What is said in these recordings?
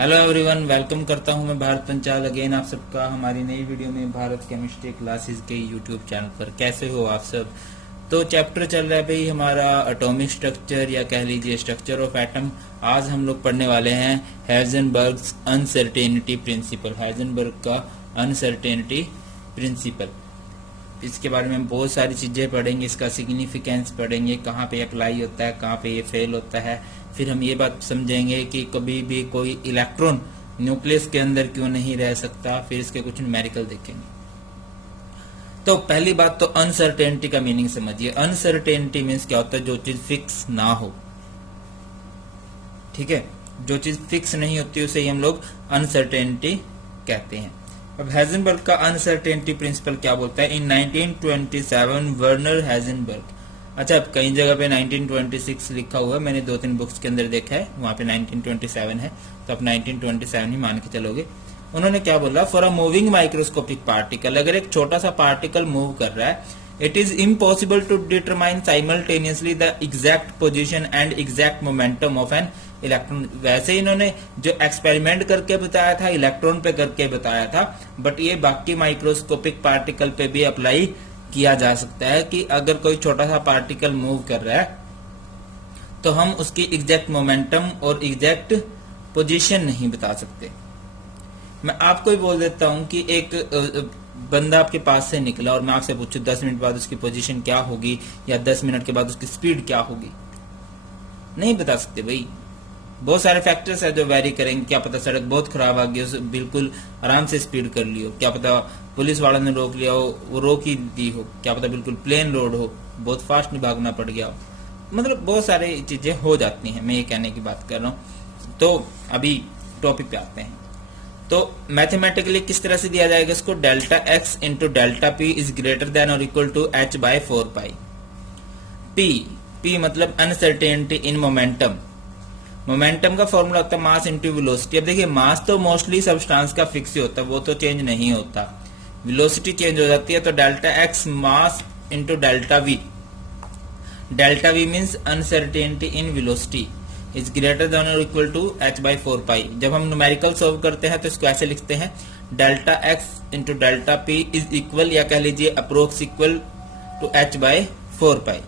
Hello everyone, welcome करता हूं मैं भारत पंचाल अगेन आप सबका हमारी नई वीडियो में भारत केमिस्ट्री क्लासेस के यूट्यूब चैनल पर। कैसे हो आप सब। तो चैप्टर चल रहा है भाई हमारा एटॉमिक स्ट्रक्चर या कह लीजिए स्ट्रक्चर ऑफ एटम। आज हम लोग पढ़ने वाले हैं हाइजेनबर्ग्स अनसर्टेनिटी प्रिंसिपल, हाइजेनबर्ग का अनसर्टेनिटी प्रिंसिपल। इसके बारे में हम बहुत सारी चीजें पढ़ेंगे, इसका सिग्निफिकेंस पढ़ेंगे, कहाँ पे अप्लाई होता है, कहाँ पे ये फेल होता है। फिर हम ये बात समझेंगे कि कभी भी कोई इलेक्ट्रॉन न्यूक्लियस के अंदर क्यों नहीं रह सकता। फिर इसके कुछ न्यूमेरिकल देखेंगे। तो पहली बात तो अनसर्टेनिटी का मीनिंग समझिए। अनसर्टेनिटी मीन्स क्या होता है? जो चीज फिक्स ना हो। ठीक है, जो चीज फिक्स नहीं होती उसे ही हम लोग अनसर्टेनिटी कहते हैं। अब हाइजेनबर्ग का अनसर्टेनिटी प्रिंसिपल क्या बोलता है? इन 1927 वर्नर हाइजेनबर्ग। अच्छा, अब कई जगह पे 1926 लिखा हुआ है, मैंने 2-3 बुक्स के अंदर देखा है, वहां पे 1927 है, तो आप 1927 ही मान के चलोगे। उन्होंने क्या बोला? For a moving microscopic particle, अगर एक छोटा सा पार्टिकल मूव कर रहा है, it is impossible to determine simultaneously the exact position and exact momentum of an electron. वैसे इन्होंने जो एक्सपेरिमेंट करके बताया था, इलेक्ट्रॉन पे करके बताया था, बट ये बाकी माइक्रोस्कोपिक पार्टिकल पे भी अप्लाई किया जा सकता है कि अगर कोई छोटा सा पार्टिकल मूव कर रहा है तो हम उसकी एग्जैक्ट मोमेंटम और एग्जैक्ट पोजीशन नहीं बता सकते। मैं आपको ही बोल देता हूं कि एक बंदा आपके पास से निकला और मैं आपसे पूछूं 10 मिनट बाद उसकी पोजीशन क्या होगी या 10 मिनट के बाद उसकी स्पीड क्या होगी, नहीं बता सकते भाई। बहुत सारे फैक्टर्स है जो वेरी करेंगे। क्या पता सड़क बहुत खराब आ गई, बिल्कुल आराम से स्पीड कर ली हो, क्या पता पुलिस वालों ने रोक लिया हो, वो रोक ही दी हो, क्या पता बिल्कुल प्लेन रोड हो, बहुत फास्ट नहीं भागना पड़ गया हो। मतलब बहुत सारी चीजें हो जाती हैं, मैं ये कहने की बात कर रहा हूँ। तो अभी टॉपिक पे आते हैं। तो मैथमेटिकली किस तरह से दिया जाएगा इसको? Delta x into delta P is greater than और equal to h by 4 pi. P मतलब अनसर्टेनिटी इन मोमेंटम। मोमेंटम का फॉर्मूला होता है मास इंटू वेलोसिटी। अब देखिए, मास तो मोस्टली सब्सटेंस का फिक्स ही होता है, वो तो चेंज नहीं होता। वेलोसिटी चेंज हो जाती है, तो delta x mass into delta we. Delta we means uncertainty in velocity is greater than और इक्वल टू h बाई 4 पाई। जब हम न्यूमेरिकल सॉल्व करते हैं तो इसको ऐसे लिखते हैं, delta x into delta P is equal या कह लीजिए approx equal to h by 4 pi.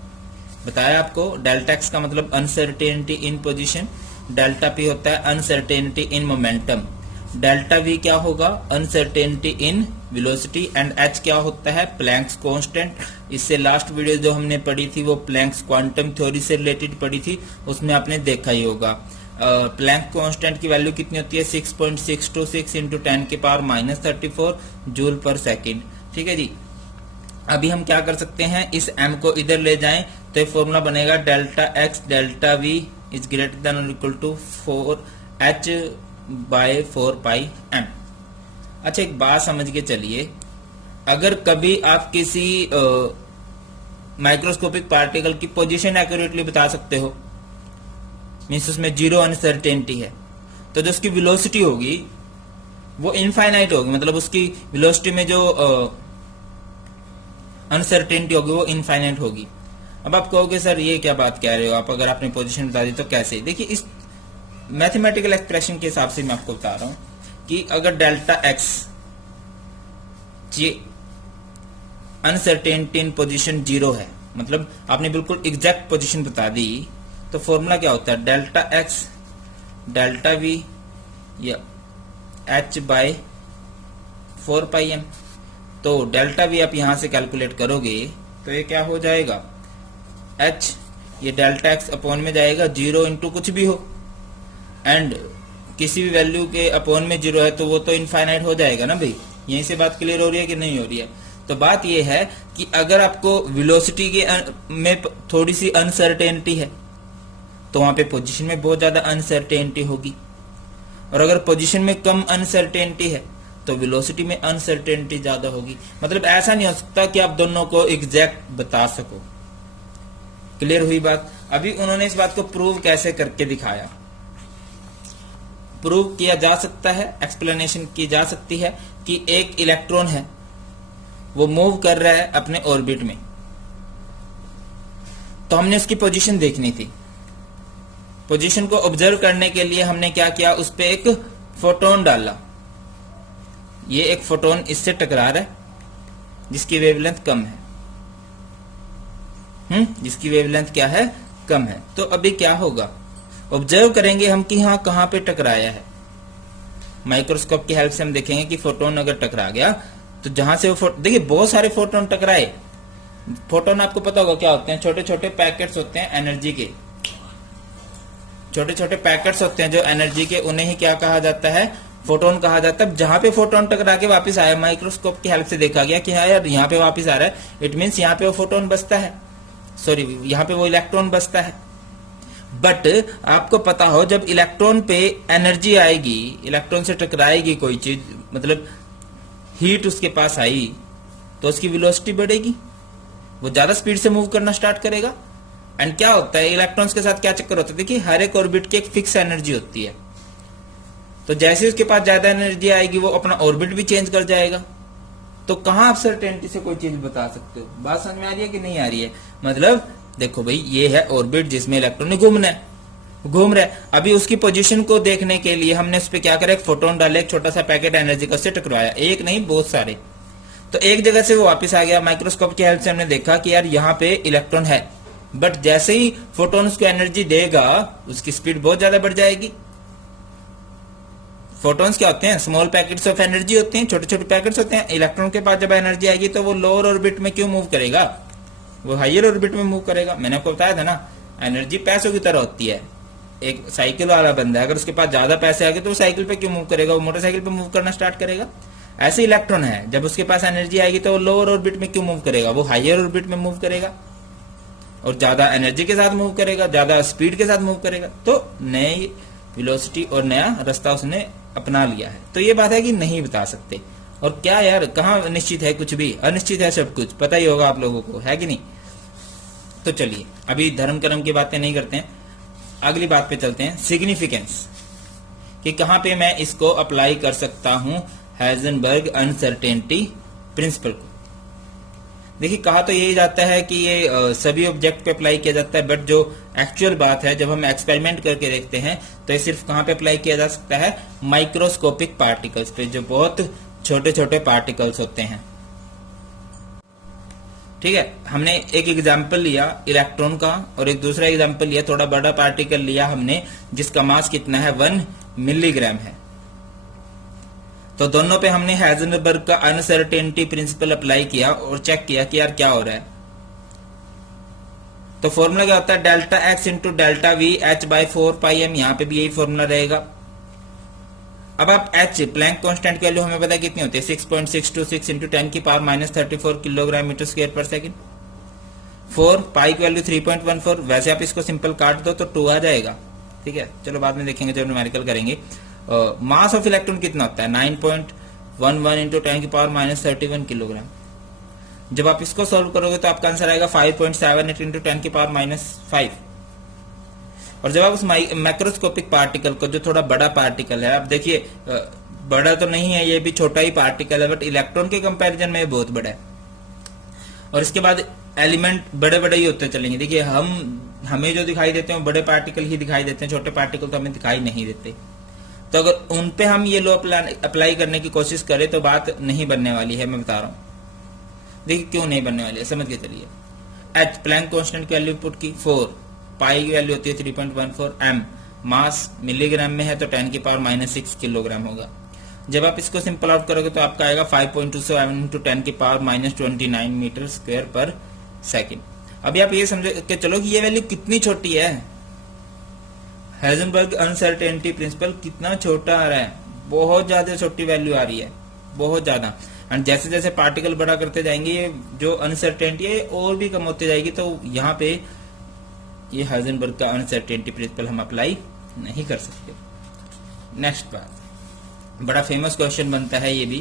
बताया आपको, डेल्टा एक्स का मतलब uncertainty in position, delta P होता है uncertainty in momentum, delta V क्या होगा? Uncertainty in velocity, and H क्या होता है? Planck's constant. इससे लास्ट वीडियो जो हमने पढ़ी थी वो प्लैंक्स क्वांटम थ्योरी से रिलेटेड पढ़ी थी, उसमें आपने देखा ही होगा। प्लैंक कांस्टेंट की वैल्यू कितनी होती है? 6.626 इंटू 10 की पावर -34 जूल पर सेकेंड। ठीक है जी। अभी हम क्या कर सकते हैं, इस m को इधर ले जाएं तो ये फॉर्मूला बनेगा delta x delta we is greater than और equal to 4h by 4 pi m। अच्छा, एक बात समझ के चलिए, अगर कभी आप किसी माइक्रोस्कोपिक पार्टिकल की पोजीशन एक्यूरेटली बता सकते हो, मीन्स उसमें जीरो अनसर्टेनिटी है, तो जो उसकी वेलोसिटी होगी वो इनफाइनाइट होगी, मतलब उसकी वेलोसिटी में जो अनसर्टेनिटी होगी वो इनफाइनाइट होगी। अब आप कहोगे सर ये क्या बात कह रहे हो आप, अगर आपने पोजीशन बता दी तो कैसे? देखिए, इस मैथमेटिकल एक्सप्रेशन के हिसाब से मैं आपको बता रहा हूं कि अगर डेल्टा एक्स ये अनसर्टेनिटी इन पोजीशन 0 है, मतलब आपने बिल्कुल एग्जैक्ट पोजीशन बता दी, तो फॉर्मूला क्या होता है? डेल्टा एक्स डेल्टा वी या h बाय 4 पाई m। तो डेल्टा वी आप यहां से कैलकुलेट करोगे तो ये क्या हो जाएगा? h ये डेल्टा एक्स अपॉन में जाएगा 0 इंटू कुछ भी हो, एंड किसी भी वैल्यू के अपॉन में 0 है तो वो तो इनफाइनाइट हो जाएगा ना भाई। यहीं से बात क्लियर हो रही है कि नहीं हो रही है? तो बात ये है कि अगर आपको वेलोसिटी के में थोड़ी सी अनसर्टेनिटी है तो वहां पे पोजीशन में बहुत ज्यादा अनसर्टेनिटी होगी, और अगर पोजीशन में कम अनसर्टेनिटी है तो वेलोसिटी में अनसर्टेनिटी ज्यादा होगी। मतलब ऐसा नहीं हो सकता कि आप दोनों को एग्जैक्ट बता सको। क्लियर हुई बात? अभी उन्होंने इस बात को प्रूव कैसे करके दिखाया। प्रूव किया जा सकता है, एक्सप्लेनेशन की जा सकती है कि एक इलेक्ट्रॉन है वो मूव कर रहा है अपने ऑर्बिट में, तो हमने उसकी पोजीशन देखनी थी। पोजीशन को ऑब्जर्व करने के लिए हमने क्या किया, उस पे एक फोटोन डाला, ये एक फोटोन इससे टकरा रहा है जिसकी वेवलेंथ कम है, जिसकी वेवलेंथ क्या है, कम है। तो अभी क्या होगा, ऑब्जर्व करेंगे हम कि हाँ कहां पे टकराया है। माइक्रोस्कोप की हेल्प से हम देखेंगे कि फोटोन अगर टकरा गया तो जहां से वो देखिए बहुत सारे फोटोन टकराए। फोटोन आपको पता होगा क्या होते हैं, छोटे छोटे पैकेट्स होते हैं एनर्जी के, छोटे छोटे पैकेट्स होते हैं जो एनर्जी के, उन्हें ही क्या कहा जाता है, फोटोन कहा जाता है। जहां पे फोटोन टकरा के वापस आया, माइक्रोस्कोप की हेल्प से देखा गया कि हाँ यार यहाँ पे वापस आ रहा है, इट मीन्स यहाँ पे वो फोटोन बचता है, सॉरी यहाँ पे वो इलेक्ट्रॉन बचता है। बट आपको पता हो जब इलेक्ट्रॉन पे एनर्जी आएगी, इलेक्ट्रॉन से टकराएगी कोई चीज, मतलब हीट उसके पास आई, तो उसकी वेलोसिटी बढ़ेगी, वो ज्यादा स्पीड से मूव करना स्टार्ट करेगा। एंड क्या होता है, इलेक्ट्रॉन्स के साथ क्या चक्कर होता है, देखिए हर एक ऑर्बिट की एक फिक्स एनर्जी होती है, तो जैसे उसके पास ज्यादा एनर्जी आएगी वो अपना ऑर्बिट भी चेंज कर जाएगा। तो कहां आप सर्टेनिटी से कोई चीज बता सकते हो, बात समझ में आ रही है कि नहीं आ रही है। मतलब देखो भाई ये है ऑर्बिट जिसमें इलेक्ट्रॉन घूम रहा है। अभी उसकी पोजीशन को देखने के लिए हमने उस पर क्या करा, एक फोटोन डाला, एक छोटा सा पैकेट एनर्जी का, उससे टकराया, एक नहीं बहुत सारे, तो एक जगह से वो वापस आ गया। माइक्रोस्कोप की हेल्प से हमने देखा कि यार यहाँ पे इलेक्ट्रॉन है, बट जैसे ही फोटोन उसको एनर्जी देगा उसकी स्पीड बहुत ज्यादा बढ़ जाएगी। फोटोन्स क्या होते हैं, स्मॉल पैकेट्स ऑफ एनर्जी होते हैं, छोटे छोटे पैकेट्स होते हैं। इलेक्ट्रॉन के पास जब एनर्जी आएगी तो वो लोअर ऑर्बिट में क्यों मूव करेगा, वो हायर ऑर्बिट में मूव करेगा। मैंने आपको बताया था ना, एनर्जी पैसों की तरह होती है। एक साइकिल वाला बंदा है, अगर उसके पास ज्यादा पैसे आ गए तो वो साइकिल पे क्यों मूव करेगा, वो मोटरसाइकिल पे मूव करना स्टार्ट करेगा। ऐसे इलेक्ट्रॉन है, जब उसके पास एनर्जी आएगी तो वो लोअर ऑर्बिट में क्यों मूव करेगा, वो हायर ऑर्बिट में मूव करेगा और ज्यादा एनर्जी के साथ मूव करेगा, ज्यादा स्पीड के साथ मूव करेगा। तो नई वेलोसिटी और नया रास्ता उसने अपना लिया है। तो ये बात है कि नहीं बता सकते। और क्या यार, कहाँ निश्चित है, कुछ भी अनिश्चित है, सब कुछ पता ही होगा आप लोगों को, है कि नहीं। तो चलिए अभी धर्म कर्म की बातें नहीं करते हैं, अगली बात पे चलते हैं, सिग्निफिकेंस, कि कहां पे मैं इसको अप्लाई कर सकता हूं हाइजेनबर्ग अनसर्टेनिटी प्रिंसिपल को। देखिए कहा तो यही जाता है कि ये सभी ऑब्जेक्ट पे अप्लाई किया जाता है, बट जो एक्चुअल बात है जब हम एक्सपेरिमेंट करके देखते हैं तो ये सिर्फ कहां पे अप्लाई किया जा सकता है, माइक्रोस्कोपिक पार्टिकल्स पे, जो बहुत छोटे छोटे पार्टिकल्स होते हैं। ठीक है, हमने एक एग्जाम्पल लिया इलेक्ट्रॉन का और एक दूसरा एग्जाम्पल लिया, थोड़ा बड़ा पार्टिकल लिया हमने जिसका मास कितना है, 1 मिलीग्राम है। तो दोनों पे हमने हाइजेनबर्ग का अनसर्टेनिटी प्रिंसिपल अप्लाई किया और चेक किया कि यार क्या हो रहा है। तो फॉर्मूला क्या होता है, delta x into delta V H by 4 pi M, यहाँ पे भी यही फॉर्मूला रहेगा। अब आप एच प्लैंक कांस्टेंट की वैल्यू हमें पता है कितनी होती है, 6.626 इंटू 10 की power minus 34 kilogram metre square पर सेकंड। 4 पाई की वैल्यू 3.14, वैसे आप इसको सिंपल काट दो तो 2 आ जाएगा। ठीक है, चलो बाद में देखेंगे जब न्यूमेरिकल करेंगे। मास ऑफ इलेक्ट्रॉन कितना होता है, 9.11 इंटू 10 की पावर माइनस 31 किलोग्राम। जब आप इसको सॉल्व करोगे तो आपका आंसर आएगा 5.78 इंटू 10 की पावर माइनस 5। और जब आप उस मैक्रोस्कोपिक पार्टिकल को, जो थोड़ा बड़ा पार्टिकल है, अब देखिए बड़ा तो नहीं है, ये भी छोटा ही पार्टिकल है, बट इलेक्ट्रॉन के कंपैरिजन में बहुत बड़ा है। और इसके बाद एलिमेंट बड़े बड़े ही होते चलेंगे। देखिए हमें जो दिखाई देते हैं बड़े पार्टिकल ही दिखाई देते हैं, छोटे पार्टिकल तो हमें दिखाई नहीं देते। तो अगर उन पे हम ये लॉ अप्लाई करने की कोशिश करें तो बात नहीं बनने वाली है, मैं बता रहा हूं। देखिए क्यों नहीं बनने वाली है, समझ के चलिए। एच प्लैंक कांस्टेंट की वैल्यू पुट की 4, पाई की वैल्यू होती है 3.14, एम मास मिलीग्राम में है तो 10 की पावर माइनस 6 किलोग्राम होगा। जब आप इसको सिंपल आउट करोगे तो आपका आएगा 5.27 इंटू 10 की पावर माइनस 29 मीटर स्क्वायर पर सेकेंड। अभी आप ये समझ के चलो कि ये वैल्यू कितनी छोटी है, हाइजेनबर्ग अनसर्टेनिटी प्रिंसिपल कितना छोटा आ रहा है, बहुत ज्यादा छोटी वैल्यू आ रही है, बहुत ज्यादा। एंड जैसे जैसे पार्टिकल बड़ा करते जाएंगे ये जो अनसर्टेनिटी है और भी कम होती जाएगी। तो यहाँ पे ये हाइजेनबर्ग का अनसर्टेनिटी प्रिंसिपल हम अप्लाई नहीं कर सकते। नेक्स्ट बात, बड़ा फेमस क्वेश्चन बनता है ये भी।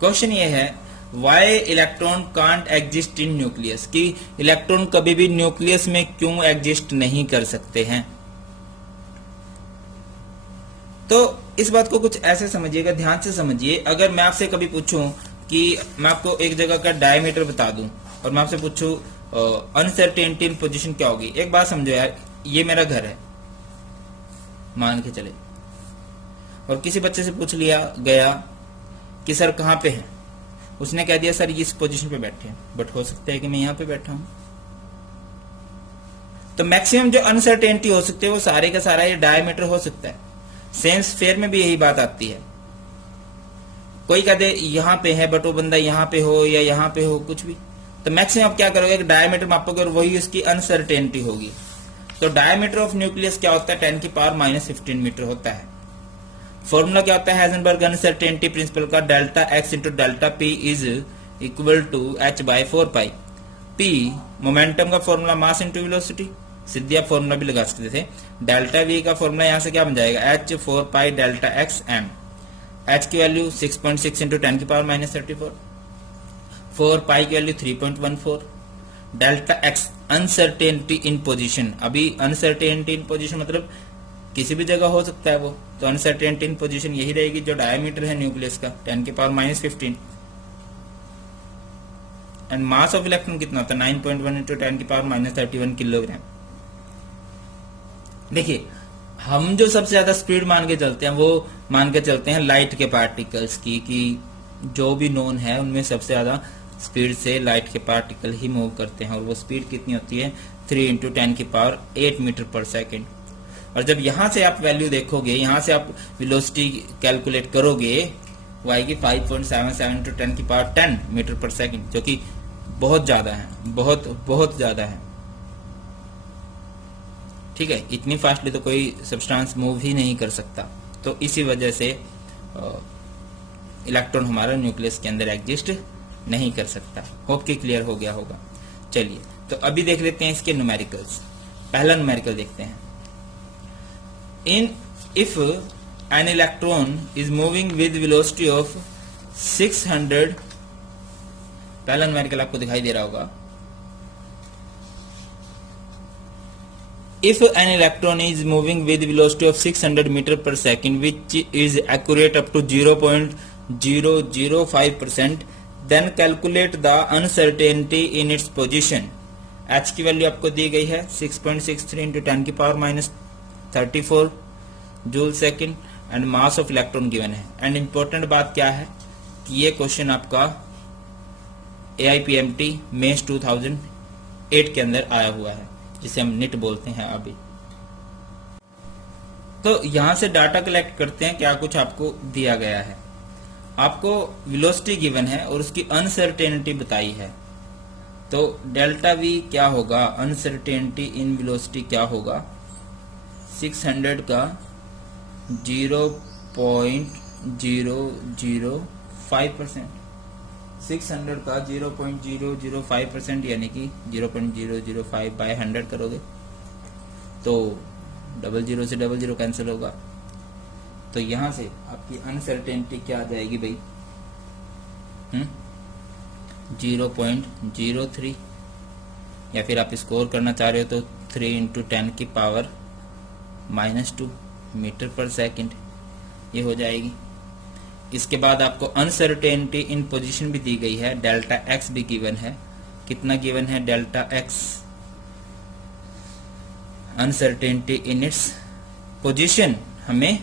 क्वेश्चन ये है, why electron can't exist in nucleus, कि इलेक्ट्रॉन कभी भी न्यूक्लियस में क्यों एग्जिस्ट नहीं कर सकते हैं। तो इस बात को कुछ ऐसे समझिएगा, ध्यान से समझिए। अगर मैं आपसे कभी पूछूं कि मैं आपको एक जगह का डायमीटर बता दूं और मैं आपसे पूछूं अनसर्टेनिटी इन पोजीशन क्या होगी, एक बात समझो यार, ये मेरा घर है मान के चले, और किसी बच्चे से पूछ लिया गया कि सर कहाँ पे है, उसने कह दिया सर इस पोजीशन पे बैठे हैं, बट हो सकता है कि मैं यहाँ पे बैठा हूं। तो मैक्सिमम जो अनसर्टेनिटी हो सकती है वो सारे का सारा ये डायमीटर हो सकता है। सेम स्फीयर में भी यही बात आती है। कोई कह दे यहाँ पे है बट वो बंदा यहाँ पे हो या यहाँ पे हो, कुछ भी, तो मैक्सिमम आप क्या करोगे, डायमीटर मापोगे और वही उसकी अनसर्टेनिटी होगी। तो डायमीटर ऑफ न्यूक्लियस क्या होता है, 10 की पावर -15 मीटर होता है। फॉर्मूला क्या होता है हाइजेनबर्ग अनसर्टेनिटी प्रिंसिपल का, delta x into delta P is equal to h/4π। p momentum का फॉर्मूला, मास इंटू वेलोसिटी, सीधे आप फॉर्मूला भी लगा सकते थे। डेल्टा v का फॉर्मूला यहां से क्या बन जाएगा, h/4π delta x m। h की वैल्यू 6.6 इंटू 10 की पावर -34, 4π की value 3.14। Delta x uncertainty in position, अभी अनसर्टेनिटी इन पोजीशन मतलब किसी भी जगह हो सकता है वो, तो अनसर्टेनिटी इन पोजीशन यही रहेगी जो डायमीटर है न्यूक्लियस का, 10 की power -15। And mass of electron कितना होता है, 9.1 इंटू 10 की पावर -31 किलोग्राम। देखिए हम जो सबसे ज्यादा स्पीड मान के चलते हैं वो मान के चलते हैं लाइट के पार्टिकल्स की, कि जो भी नोन है उनमें सबसे ज्यादा स्पीड से लाइट के पार्टिकल ही मूव करते हैं, और वो स्पीड कितनी होती है, 3 इंटू 10 की पावर 8 मीटर पर सेकेंड। और जब यहां से आप वैल्यू देखोगे, यहां से आप वेलोसिटी कैलकुलेट करोगे, वो आएगी 5.77 इंटू 10 की पावर 10 मीटर पर सेकेंड, जो कि बहुत ज्यादा है, बहुत बहुत ज्यादा है। ठीक है, इतनी फास्टली तो कोई सब्सटेंस मूव ही नहीं कर सकता। तो इसी वजह से इलेक्ट्रॉन हमारा न्यूक्लियस के अंदर एग्जिस्ट नहीं कर सकता। होप कि क्लियर हो गया होगा। चलिए तो अभी देख लेते हैं इसके न्यूमेरिकल्स। पहला न्यूमेरिकल देखते हैं। If an electron is moving with velocity of 600, पहला न्यूमेरिकल आपको दिखाई दे रहा होगा। If an electron is moving with velocity of 600 meter per second, which is accurate up to 0.005%, then calculate the uncertainty in its position. H की value आपको दी गई है 6.63 into 10 की power -34 joule second, and mass of electron given है। And important बात क्या है कि ये क्वेश्चन आपका AIPMT मेंस 2008 के अंदर आया हुआ है, जिसे हम निट बोलते हैं अभी। तो यहां से डाटा कलेक्ट करते हैं, क्या कुछ आपको दिया गया है। आपको वेलोसिटी गिवन है और उसकी अनसर्टेनिटी बताई है। तो डेल्टा वी क्या होगा, अनसर्टेनिटी इन वेलोसिटी क्या होगा, 600 का 0.005%, 600 का 0.005% यानी कि 0.005 बाय 100 करोगे तो 00 से 00 कैंसिल होगा। तो यहां से आपकी अनसर्टेनिटी क्या आ जाएगी भाई, 0.03, या फिर आप स्कोर करना चाह रहे हो तो 3 इंटू 10 की पावर -2 मीटर पर सेकेंड ये हो जाएगी। इसके बाद आपको अनसर्टेनिटी इन पोजीशन भी दी गई है, डेल्टा एक्स भी गिवन है। कितना गिवन है, delta x uncertainty in its position हमें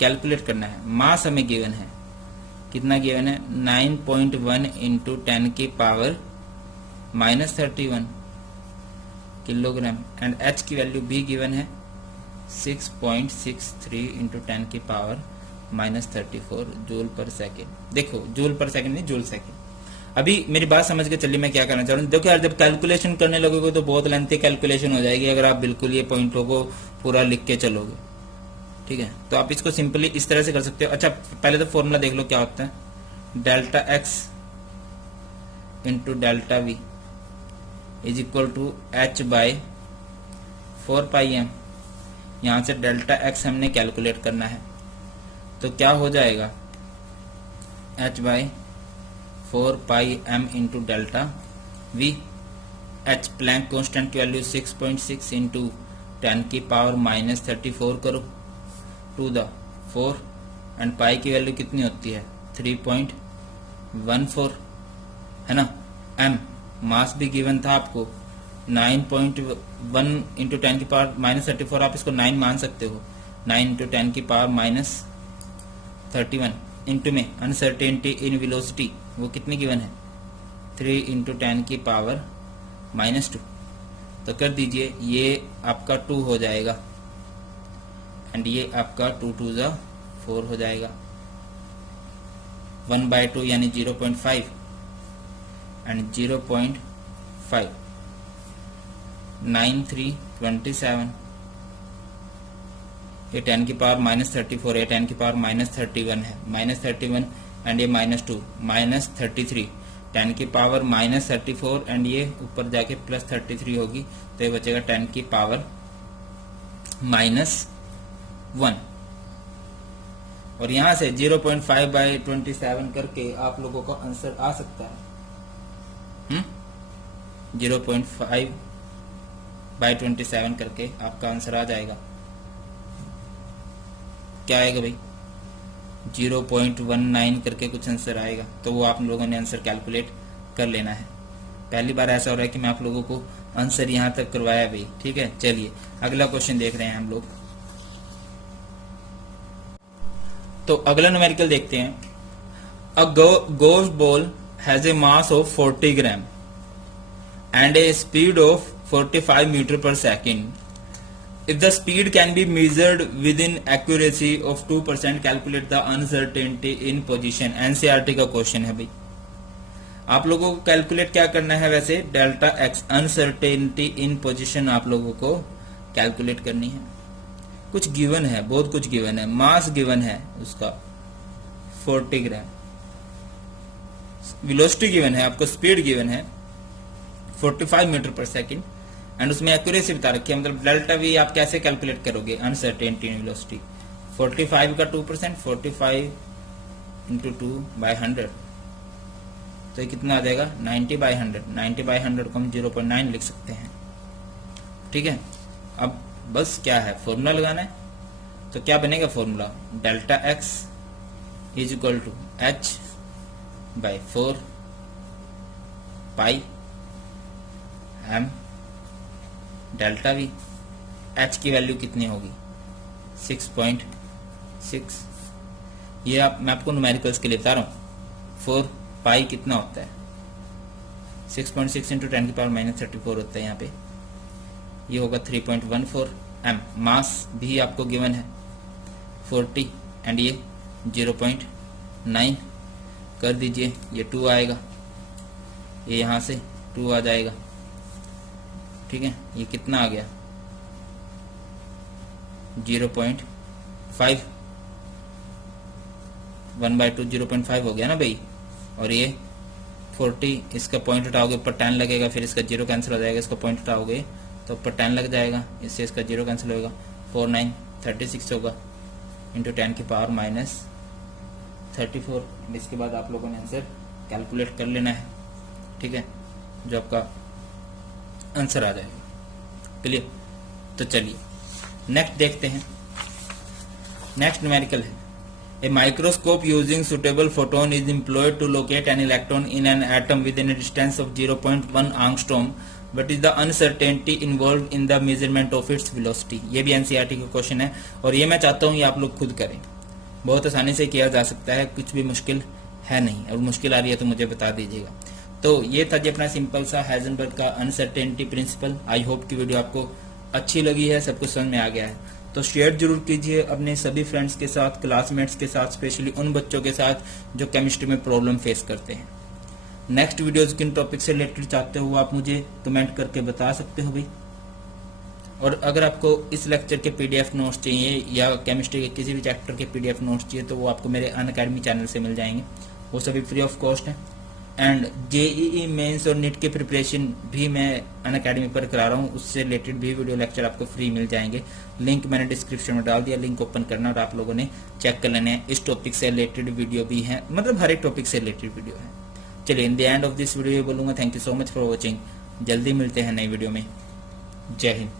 कैलकुलेट करना है। मास हमें गिवन है, कितना गिवन है, 9.1 इंटू 10 की पावर -31 किलोग्राम, एंड एच की वैल्यू भी गिवन है 6.63 इंटू 10 की पावर -34 जूल पर सेकेंड। देखो जूल पर सेकेंड नहीं, जूल सेकेंड। अभी मेरी बात समझ के चलिए मैं क्या करना चाह रहा हूँ। देखो यार, जब कैलकुलेशन करने लगोगे तो बहुत लेंथी कैलकुलेशन हो जाएगी अगर आप बिल्कुल ये पॉइंटों को पूरा लिख के चलोगे। ठीक है, तो आप इसको सिंपली इस तरह से कर सकते हो। अच्छा पहले तो फॉर्मूला देख लो क्या होता है, delta x into delta we is equal to h/4πm। यहां से डेल्टा एक्स हमने कैलकुलेट करना है, तो क्या हो जाएगा, h/4πm into delta V. H Planck constant की वैल्यू 6.6 इंटू 10 की पावर -34 करो टू द 4, एंड पाई की वैल्यू कितनी होती है, 3.14 है ना। एम मास भी गिवन था आपको 9.1 इंटू 10 की पावर -34, आप इसको 9 मान सकते हो, 9 इंटू 10 की पावर 31 इंटू में अनसर्टेनिटी इन वेलोसिटी वो कितनी गिवन है 3 इंटू 10 की पावर -2। तो कर दीजिए, ये आपका 2 हो जाएगा एंड ये आपका 2 2 जा 4 हो जाएगा। 1/2 यानी 0.5 एंड 0.5 9 3 27। ये 10 की पावर -34 है, 10 की पावर -31 है, -31 एंड ये -2 -33, 10 की पावर -34 एंड ये ऊपर जाके +33 होगी, तो ये बचेगा 10 की पावर -1। और यहां से 0.5/27 करके आप लोगों का आंसर आ सकता है 0.5/27 करके आपका आंसर आ जाएगा। क्या आएगा भाई 0.19 करके कुछ आंसर आएगा, तो वो आप लोगों ने आंसर कैलकुलेट कर लेना है। पहली बार ऐसा हो रहा है कि मैं आप लोगों को आंसर यहां तक करवाया भाई, ठीक है। चलिए अगला क्वेश्चन देख रहे हैं हम लोग। तो अगला न्यूमेरिकल देखते हैं। A golf ball has a mass of 40 gram and a speed of 45 metre पर second. If the speed can be measured within accuracy of 2%, calculate the uncertainty in position। NCERT का क्वेश्चन है भाई। आप लोगों को calculate क्या करना है, वैसे delta x uncertainty in position आप लोगों को कैलकुलेट करनी है। कुछ गिवन है, बहुत कुछ गिवन है। मास गिवन है उसका 40 ग्राम, वेलोसिटी गिवन है आपको, स्पीड गिवन है 45 मीटर पर सेकेंड एंड उसमें एक्यूरेसी बता रखी है। मतलब डेल्टा वी आप कैसे कैलकुलेट करोगे अनसर्टेनिटी इन वेलोसिटी। 45 का 2%, 45 इंटू 2/100, तो ये कितना आ जाएगा 90/100। 90/100 को हम 0.9 लिख सकते हैं, ठीक है। अब बस क्या है, फॉर्मूला लगाना है। तो क्या बनेगा फॉर्मूला, delta X is equal to h/4 pi m delta V. h की वैल्यू कितनी होगी 6.6। ये मैं आपको न्यूमेरिकल्स के लिए बता रहा हूँ। 4 पाई कितना होता है 6.6 इंटू 10 की पावर -34 होता है यहाँ पे। ये होगा 3.14 m। मास भी आपको गिवन है 40 एंड ये 0.9 कर दीजिए, ये 2 आएगा, ये यहाँ से 2 आ जाएगा, ठीक है। ये कितना आ गया 0.5, 1/2 0.5 हो गया ना भाई। और ये 40, इसका पॉइंट हटाओगे ऊपर 10 लगेगा, फिर इसका 0 कैंसिल हो जाएगा, इसका पॉइंट हटाओगे तो ऊपर 10 लग जाएगा, इससे इसका 0 कैंसिल होगा, 4 9 36 होगा इंटू 10 की पावर -34। इसके बाद आप लोगों ने आंसर कैलकुलेट कर लेना है, ठीक है, जो आपका आंसर आ जाएगा। क्लियर। तो चलिए नेक्स्ट देखते हैं। नेक्स्ट न्यूमेरिकल है a microscope using suitable photon is employed to locate an electron in an atom with in distance of 0.1 angstrom but is the uncertainty involved in the measurement of its velocity. ये भी NCERT का question है और ये मैं चाहता हूँ ये आप लोग खुद करें, बहुत आसानी से किया जा सकता है, कुछ भी मुश्किल है नहीं। और मुश्किल आ रही है तो मुझे बता दीजिएगा। तो ये था जी अपना सिंपल सा हाइजेनबर्ग का अनसर्टेनिटी प्रिंसिपल। आई होप की वीडियो आपको अच्छी लगी है, सब कुछ समझ में आ गया है। तो शेयर जरूर कीजिए अपने सभी फ्रेंड्स के साथ, क्लासमेट्स के साथ, स्पेशली उन बच्चों के साथ जो केमिस्ट्री में प्रॉब्लम फेस करते हैं। नेक्स्ट वीडियोज किन टॉपिक से रिलेटेड चाहते हो आप मुझे कमेंट करके बता सकते हो भाई। और अगर आपको इस लेक्चर के पीडीएफ नोट्स चाहिए या केमिस्ट्री के किसी भी चैप्टर के पीडीएफ नोट्स चाहिए तो वो आपको मेरे अनअकैडमी चैनल से मिल जाएंगे, वो सभी फ्री ऑफ कॉस्ट है। एंड जेईई मेंस और नीट के प्रिपरेशन भी मैं अनअकैडमी पर करा रहा हूँ, उससे रिलेटेड भी वीडियो लेक्चर आपको फ्री मिल जाएंगे। लिंक मैंने डिस्क्रिप्शन में डाल दिया, लिंक ओपन करना और आप लोगों ने चेक कर लेने हैं। इस टॉपिक से रिलेटेड वीडियो भी है, मतलब हर एक टॉपिक से रिलेटेड वीडियो है। चलिए in the end of this video बोलूंगा thank you so much for watching. जल्दी मिलते हैं नई वीडियो में। जय हिंद।